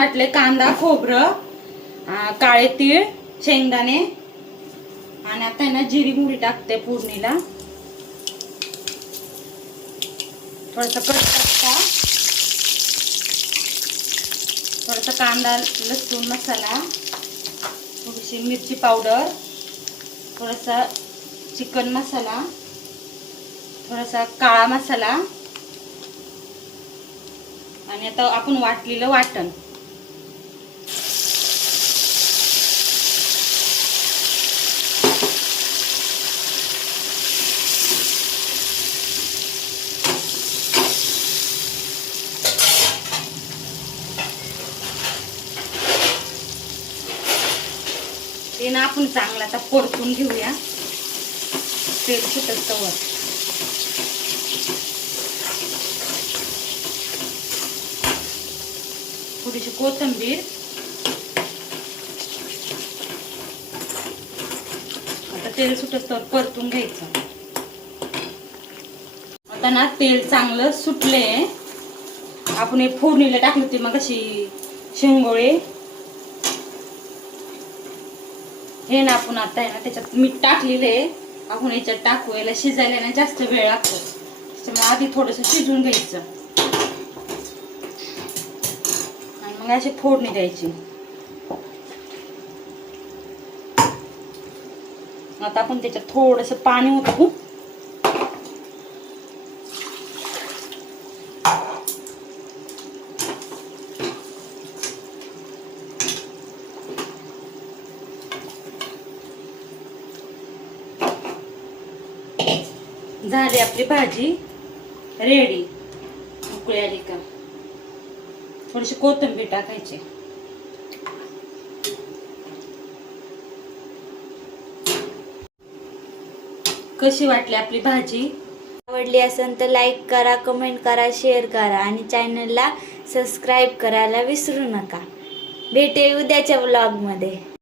वाटले कांदा, खोबरं, काळे तीळ, शेंगदाणे आणि आता आहे ना जिरी मोहरी टाकते फोडणीला. थोडासा कढीपत्ता, थोडासा कांदा लसूण मसाला, थोडीशी मिरची पावडर, थोडासा चिकन मसाला, थोडासा काळा मसाला आणि आता आपण वाटलेलं वाटण. ते ना आपण चांगला आता परतून घेऊया. तेल सुटस्तवर थोडीशी कोथिंबीर, आता तेल सुटस्तवर परतून घ्यायचं. आता ना तेल चांगलं सुटले. आपण हे फोडणीला टाकली होती मग अशी शेंगोळे, हे ना आपण आता आहे ना त्याच्यात मीठ टाकलेले आपण याच्यात टाकू. याला शिजायला ना जास्त वेळ लागतो, त्याच्यामुळे आधी थोडंसं शिजून घ्यायचं आणि मग अशी फोडणी द्यायची. आता आपण त्याच्यात थोडंसं पाणी ओतू. झाली आपली भाजी रेडी. उकळी आली का थोडीशी कोथिंबीर टाकायची. कशी वाटली आपली भाजी? आवडली असेल तर लाईक करा, कमेंट करा, शेअर करा आणि चॅनलला सबस्क्राईब करायला विसरू नका. भेटूया उद्याच्या व्लॉगमध्ये.